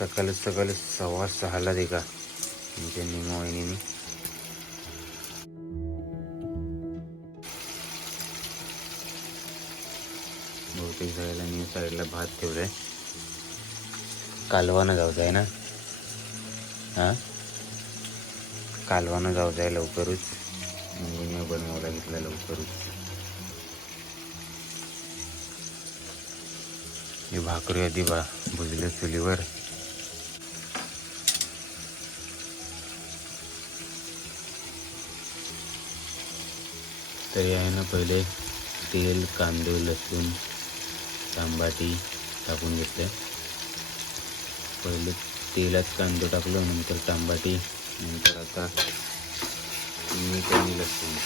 सकाळ सकाळ सव्वा सहाला दे का तुमच्या म्हणजे निमोहिनी बहुतेक जायला मी साईडला भात ठेवलाय. कालवानं जाऊ जाय ना? हां? कालवानं जाऊ जाय लवकरच. म्हणजे मुलीने बनवायला घेतला लवकरच. हे भाकरी आधी बा भुजले चुलीवर. तरी आहे ना पहिले तेल कांदे लसूण तांबाटी टाकून घेतलं. पहिले तेलात कांदे टाकलो नंतर तांबाटी नंतर आता मीठ आणि लसूण.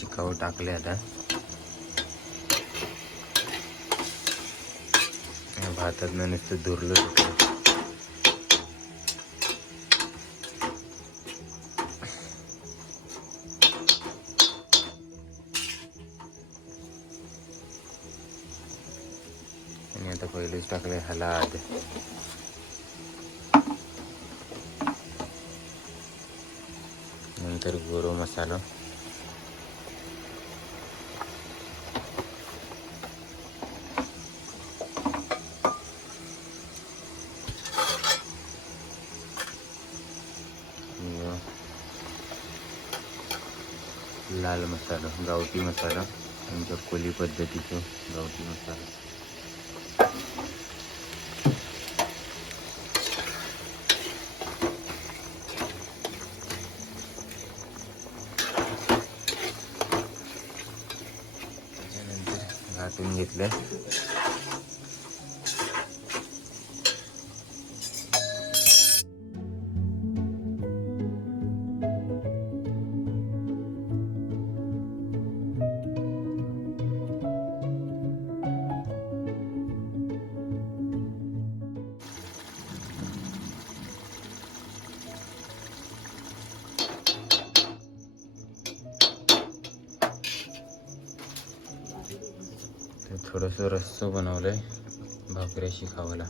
फायनली चिकाऊ टाकले आता. भातातनं भातात नुसतं दुरलं सुटलं. आणि आता पहिलेच टाकले हलाद. नंतर गोरो मसाला आणि लाल मसाला गावठी मसाला आमच्या कोली पद्धतीचं गावठी मसाला. त्याच्यानंतर घाटून घेतलं थोडंसं रस्सं बनवलंय. भाकऱ्याशी खावायला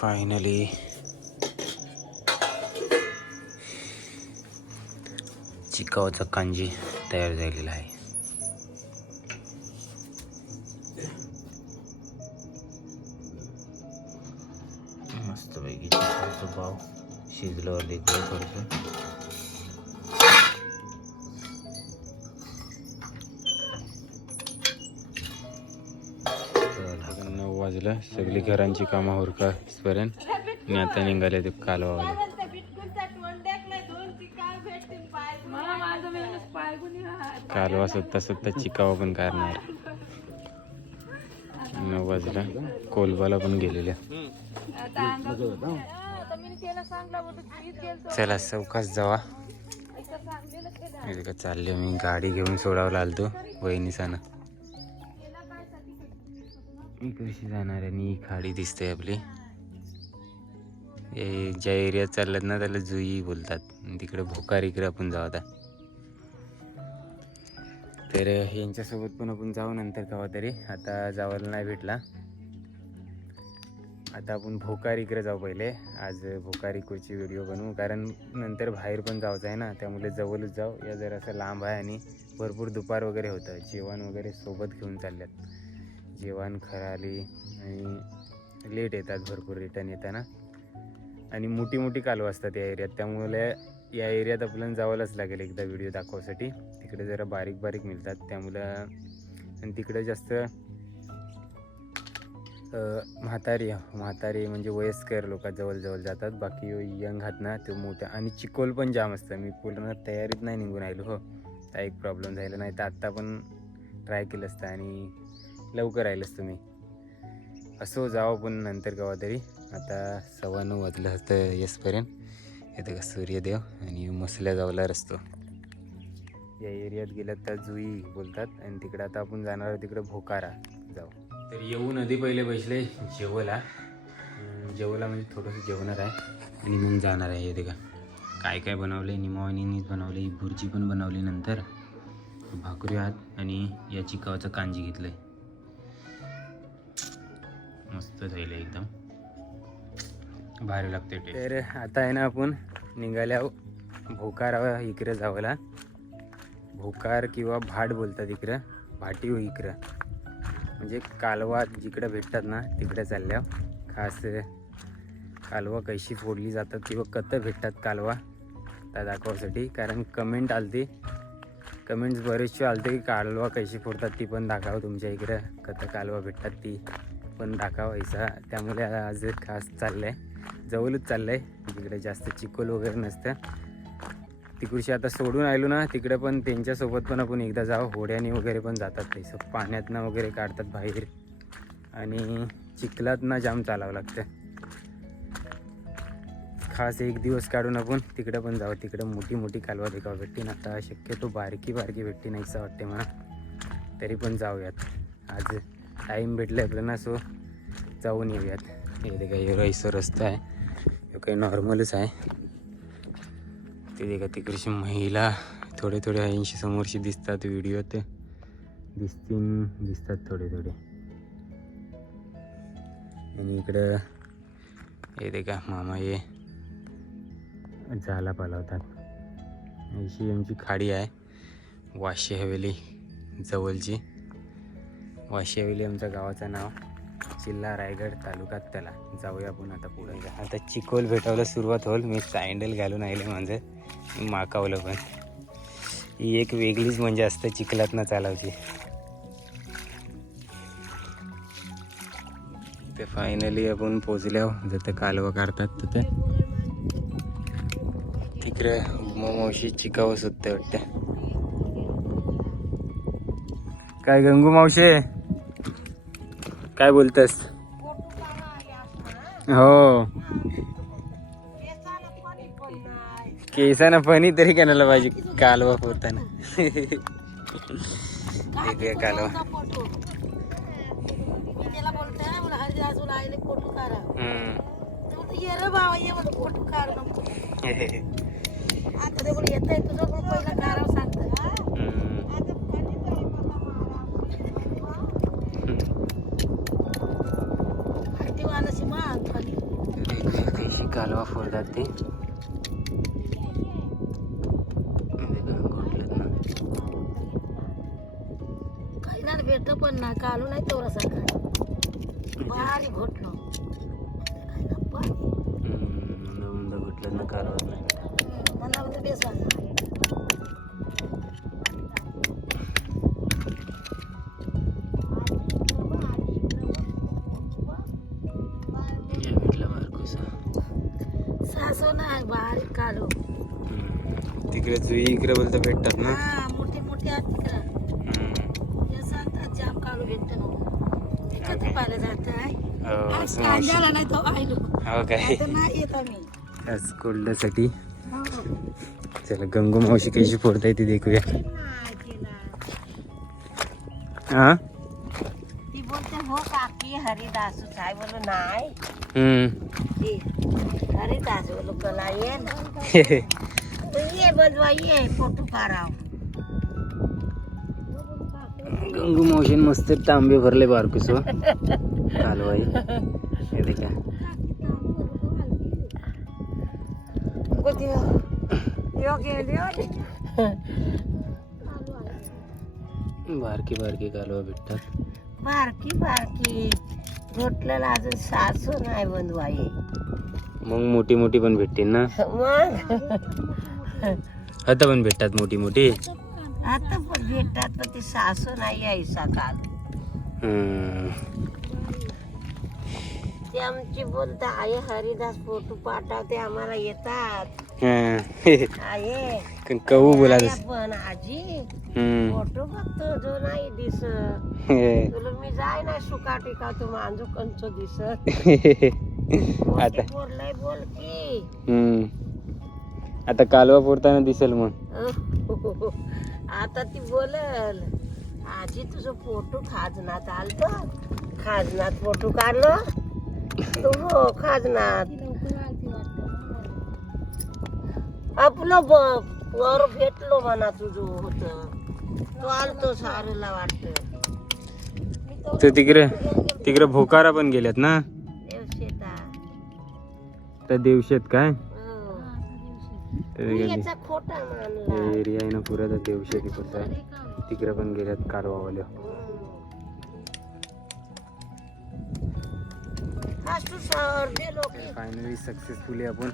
फायनली चिकावचा कांजी. तयार झालेला आहे. मस्तपैकी चिकावचं पाव शिजलं आले थोडंसं नऊ वाजलं. सगळी घरांची कामं होरकापर्यंत आणि आता निघाले ते कालवावाले कालवा सुद्धा सुद्धा चिकावा पण करणार. नऊ वाजला. कोलबाला पण गेलेल्या. चला चौकास जावा. इथं का चालले मी. गाडी घेऊन सोडावं आलतो वहिनीसानं. कशी जाणार आणि ही खाडी दिसते आपली. ज्या एरियात चालल्यात ना त्याला जुई बोलतात. तिकडे भोकार इकडे आपण जाऊ आता. तर यांच्यासोबत पण आपण जाऊ नंतर केव्हा तरी. आता जावायला नाही भेटला. आता आपण भोकार इकडे जाऊ पहिले. आज भोकार इकडची व्हिडिओ बनवू. कारण नंतर बाहेर पण जायचं आहे ना. त्यामुळे जवळच जाऊ. या जरासं लांब आहे आणि भरपूर दुपार वगैरे होतं. जेवण वगैरे सोबत घेऊन चालल्यात. जेवण खराली आणि लेट येतात भरपूर. रिटर्न येताना. आणि मोठी मोठी कालवं असतात या एरियात. त्यामुळे या एरियात आपल्याला जावंच लागेल एकदा व्हिडिओ दाखवासाठी. तिकडे जरा बारीक बारीक मिळतात त्यामुळं आणि तिकडे जास्त म्हातारी म्हातारी म्हणजे वयस्कर लोक जवळजवळ जातात. बाकी यंग हात ना तो मोठा. आणि चिकोल पण जाम असतं. मी पूर्ण तयारीत नाही निघून आलो हो. हा एक प्रॉब्लेम झाला नाही. तर आत्ता पण ट्राय केलं असतं आणि लवकर राहिलंच तुम्ही असो जावं पण नंतर केव्हा तरी आता सव्वा नऊ वाजलं असतं येसपर्यंत. येतं का सूर्यदेव आणि मसल्या जावला रस्तो. या एरियात गेलात तर जुई बोलतात आणि तिकडं आता आपण जाणार आहोत तिकडं भोकारा. जाऊ. तर येऊ नदी पहिले बसले जेवला. जेवला म्हणजे थोडंसं जेवणार आहे आणि मग जाणार आहे येते का. काय काय बनवलं आहे निमावानीनीच भुर्जी पण बनवली नंतर. भाकरी आहात आणि या चिकावाचं कांजी घेतलं आहे मस्त झालं एकदम. भारी लागते तर आता आहे ना आपण निघाल्या भोकार इकडे जावला भोकार किंवा भाट बोलतात इकडं. भाटी हो इकडं. म्हणजे कालवा जिकडं भेटतात ना तिकडे चालल्या. खास कालवा कशी फोडली जातात किंवा कतं भेटतात कालवा त्या दाखवासाठी. कारण कमेंट आलती. कमेंट्स बरेचसे आलते की कालवा कशी फोडतात ती पण दाखवा तुमच्या इकडं. कतं कालवा भेटतात ती पण दाखवायचा त्यामुळे आज खास चाललं आहे जवळच चाललं आहे तिकडे जास्त चिकोल वगैरे नसतं. तिकडशी आता सोडून आलो ना तिकडे पण त्यांच्यासोबत पण आपण एकदा जाऊ. होड्याने वगैरे पण जातात ते. सब पाण्यातनं वगैरे काढतात बाहेर. आणि चिखलातनं जाम चालावं लागतं. खास एक दिवस काढून आपण तिकडे पण जाऊ. तिकडे मोठी मोठी कालवा देखावा भेटते आता शक्यतो बारकी बारकी भेटते नाही असं वाटते मला. तरी पण जाऊयात. आज टाईम भेटला आपल्याला सो जाऊन येऊयात. हे देखा काही रईसं रस्ता आहे. हे काही नॉर्मलच आहे. ते देखा तिकडची महिला थोडे थोडे ऐंशी समोरशी दिसतात व्हिडिओत दिसतील दिसतात थोडे थोडे. आणि इकडं हे का मामा हे झाला पालवतात. अशी आमची खाडी आहे. वाशी हवेली जवळची. वाशी हवेली आमच्या गावाचं नाव. जिल्हा रायगड तालुका त्याला. जाऊया आपण आता पुढे. आता चिकोल भेटावला सुरुवात होईल. मी सँडल घालून आले माझं म्हणजे. माकावलं पण. ही एक वेगळीच म्हणजे असतं चिखलातनं चालवची ते फायनली आपण पोचल्यावर जसं कालवा काढतात तिथे. तिकडे मावशी चिकावं सुद्धा वाटते. काय गंगू मावशे? काय बोलतस? हो. केसानं पाणी तरी करायला पाहिजे कालवा वेगळ्या कालवा. बोलतोय मला हरिदासून आईले फोटो कालवा फोडतात ते ना काही ना भेट पण ना कालू नाही तेवढा सारखा भारी घोटलो घोटलं ना कालवा बारीक कालू तिकडे जुई इकडे बोलता भेटतात ना? हा मोठी मोठी आहेत तिकडं. हम्म. सांगतात जाम कालू भेटतं ना विकत पाहिलं जात आहे. कांद्याला नाही तो आयलो. हो काय आता नाही येत आम्ही. आज कोल्ड्यासाठी. हो. चला गंगू मावशी कशी फोडताय ती देखूया. हा ती बोलते हो काकी हरिदासू काय बोलू नाही. कला ये ना. ये बजवा ये फोटो गंगू मावशीन मस्त तांबे भरले बारकुसो कालवाई. हे देखा बारकी बारकी कालवा भेटतात. बारकी बारकी. घोटलेला अजून सासू नाही बंधू आहे मग मोठी मोठी पण भेटतील ना? मग? आता पण भेटतात मोठी मोठी? आता पण भेटतात पण ती सासू नाही काल हम्म. ते आमची बोलता आई हरिदास फोटो पाठवते आम्हाला येतात. हा. आहे कहू बोला आया पण आजी हम्म. फोटो बघतो जो नाही दिसत. हे. तुला मी जाय ना सुका टिका तू मांजू कंचो दिसत. आता बोललंय बोल की. हम्म. आता कालवा पुरताना दिसेल मग. आता ती बोलल आजी तुझं फोटो खाजनात आलत? खाजनात फोटो काढलो? तू हो खाजनात. आपलं ब- वर भेटलो म्हणा तुझं होत. तू आलतो सारेला वाटत. तर तिकडे तिकडे भोकारा पण गेल्यात ना? तर देवशेत काय. तर मी तिकडे याचा खोटा मानला. एरिया आहे ना पुरा तर देवशेत आहे तिकडे पण गेल्यात कारवावाल्या. तू लोक. फायनली सक्सेसफुली आपण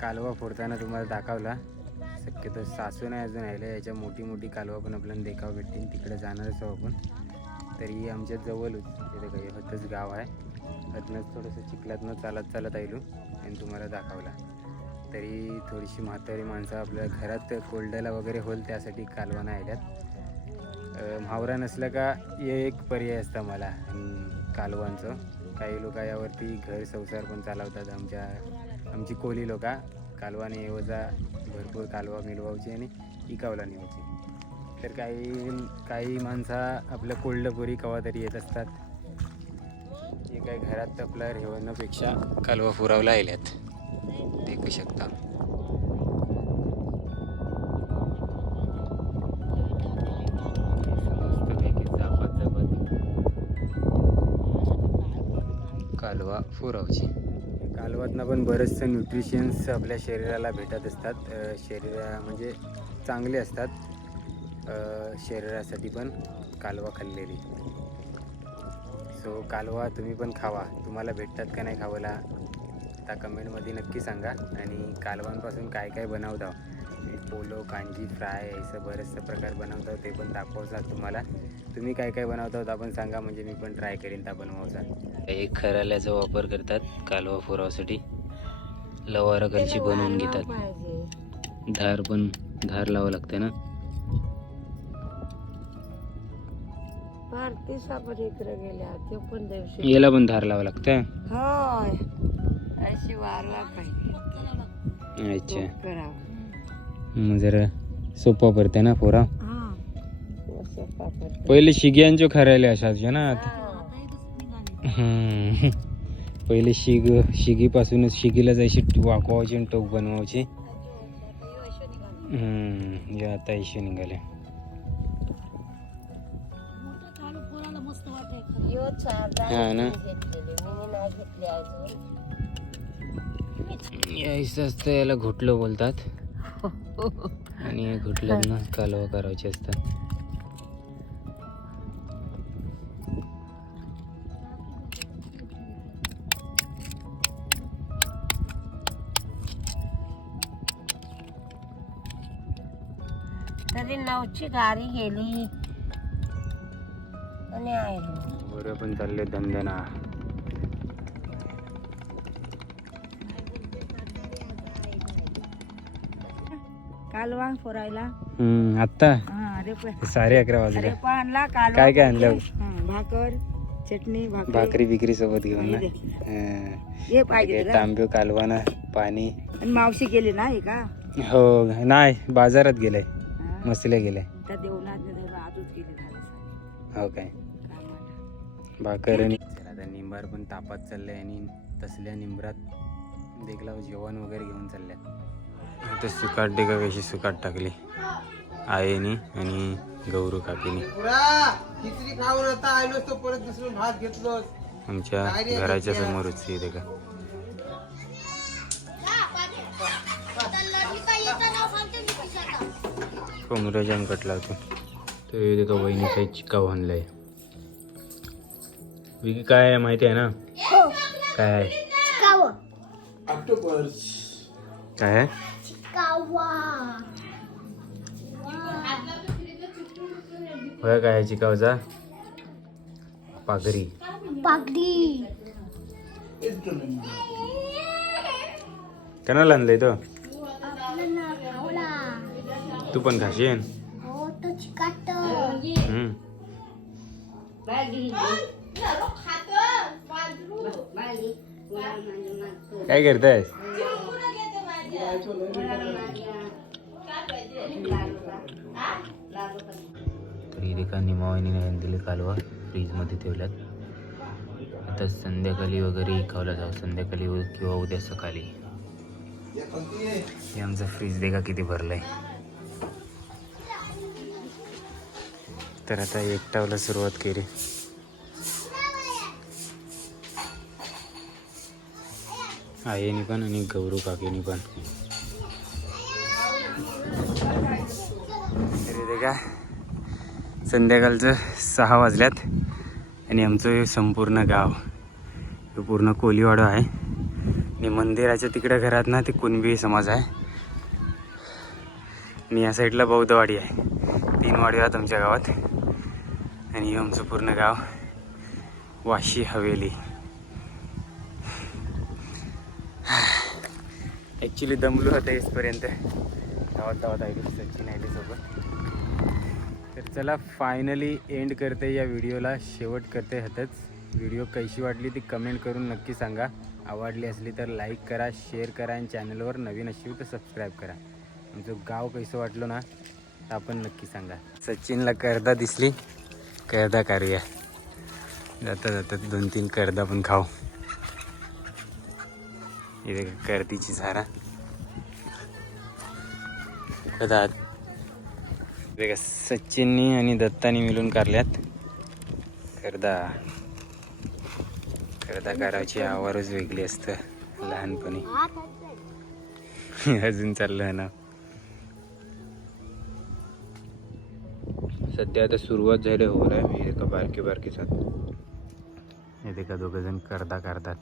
कालवा फोडताना तुम्हाला दाखवला. शक्यतो सासू नाही अजून राहिलं याच्या मोठी मोठी कालवा पण आपल्याला देखाव भेटतील तिकडे जाणारच आहोत आपण. तरी आमच्या जवळच तिथे काही हतच गाव आहे. हतनंच थोडंसं चिखलातनं चालत चालत आलो आणि तुम्हाला दाखवला. तरी थोडीशी म्हातारी माणसं आपल्या घरात कोल्डायला वगैरे होईल त्यासाठी कालवा नाही आल्यात. म्हावरा नसला का हे एक पर्याय असतं मला कालवांचं. काही लोक यावरती घर संसार पण चालवतात आमच्या आमची कोली लोक कालवाने येवजा भरपूर कालवा मिळवायची आणि इकावला नेवायची. तर काही काही माणसं आपलं कोल्डपुरी कवा तरी येत असतात. हे काही घरात आपल्या रेवण्यापेक्षा कालवा फुरावला आल्यात देखू शकता. कालवा फुरावची कालवातनं पण बरेचसे न्यूट्रिशन्स आपल्या शरीराला भेटत असतात. शरीरा म्हणजे चांगले असतात. शरीरासाठी पण कालवा खाल्लेली. सो कालवा तुम्ही पण खावा. तुम्हाला भेटतात का नाही खावायला? आता कमेंटमध्ये नक्की सांगा. आणि कालवांपासून काय काय बनवता? मी पोलो कांजी फ्राय असं बरेचसे प्रकार बनवतो ते पण दाखवतात तुम्हाला. तुम्ही काय काय बनवता आपण सांगा म्हणजे मी पण ट्राय करीन त्या बनवायचा. एक खराल्याचा वापर करतात कालवा फुरावसाठी लवारा कलची बनवून घेतात. धार पण धार लावावं लागतं ना? याला पण धार लावावं लागतं? अच्छा. जरा सोपा पडते ना पोरा हा. पहिले शिग्यांचो खरायले असायचे ना हा. हम्म. पहिले शिग शिगीपासूनच शिगीला जायची वाकवायची आणि टोक बनवायची हम्म, हे आता इशू निघाले यो हा ना. यायचं असतं याला घुटलं बोलतात आणि घुटल्यात ना कालवा करायचे असतात. तरी नऊची गाडी गेली. आणि आलो बरं पण चालले धंदना कालवा फोरायला हम्म आता अरे साडे अकरा वाजले. आणला कालवा काय काय आणलं? भाकर. चटणी भाकरी. बिकरी सोबत घेऊन ना? हे पाहिजे ते तांबे कालवाना पाणी. आणि मावशी गेली ना हे का? हो नाही बाजारात गेले. मसले गेले. त्या देवनाथ आजच गेली झालं हो काय? भाकर आणि आता निंबार पण तापात चाललंय आणि तसल्या निंबरात देखला जेवण वगैरे घेऊन चालल्या. आता सुकाट डेका कशी सुकाट टाकली. आईनी आणि गौरू काकीनी. खिचडी खाऊन आता आलो तो परत दुसरं भात घेतलो आमच्या घराच्या समोरच येते का कोंबड्या जाम कटला होतो तर इथे तो बहिणीचा चिक्का बांधलाय. विकी काय आहे माहिती आहे ना? काय आहे? काय आहे होय काय चिकावचा पाघरी पागडी कोणाला आणलंय तो तू पण खाशीन. काय करताय तर इथे का निमावानीने आणलेले कालवा फ्रीजमध्ये ठेवल्यात. आता संध्याकाळी वगैरे खावला जाऊ. संध्याकाळी किंवा उद्या सकाळी. हे आमचं फ्रीज देखा किती भरलंय. तर आता एकटावला सुरुवात केली. आईनी पण आणि गौरू काकीनी पण. का संध्याकाळचं सहा वाजल्यात आणि आमचं हे संपूर्ण गाव हे पूर्ण कोलीवाडा आहे. आणि मंदिराच्या तिकडे घरात ना ते कुणबी समाज आहे. आणि या साईडला बौद्धवाडी आहे. तीन वाडी आहेत आमच्या गावात. आणि हे आमचं पूर्ण गाव वाशी हवेली. ॲक्च्युली दमलो होता इथपर्यंत. धावत धावत ऐकलं सचिन आहे सोबत चला फायनली एंड करते या व्हिडिओला शेवट करते हतच व्हिडिओ कशी वाटली ती कमेंट करून नक्की सांगा. आवडली असली तर लाईक करा शेअर करा आणि चॅनलवर नवीन असेल तर सबस्क्राईब करा. आमचं गाव कसं वाटलं ना आपण नक्की सांगा. सचिनला करदा दिसली. करदा करूया जाता जाता दोन तीन करदा पण खाऊ. इथे गर्दीची झारा. वेगळ्या सचिननी आणि दत्तानी मिळून काढल्यात. करदा करदा करायची आवारच वेगळी असतं लहानपणी. अजून चाललं ना. सध्या आता सुरुवात झाली हो आहे मी एका बारके बारके साथ इथे का दोघंजण करदा करतात.